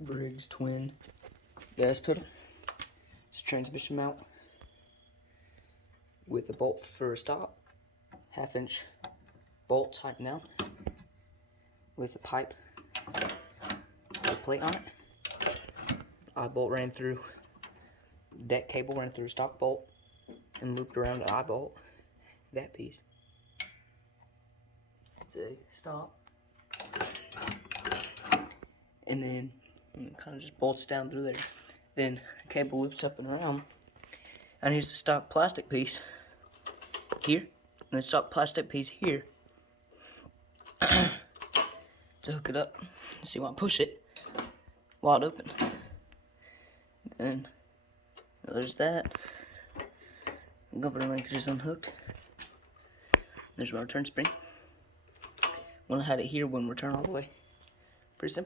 Briggs twin gas pedal. It's a transmission mount with a bolt for a stop, 1/2-inch bolt tightened down with a pipe, a plate on it. Eye bolt ran through, deck cable ran through a stock bolt and looped around the eye bolt. That piece. It's a stop. And then it kind of just bolts down through there. Then the cable loops up and around. And here's the stock plastic piece here, and the stock plastic piece here to hook it up. So you want to push it wide open. Then there's that. Governor link is unhooked. There's our turn spring. We'll have it here when we turn all the way. Pretty simple.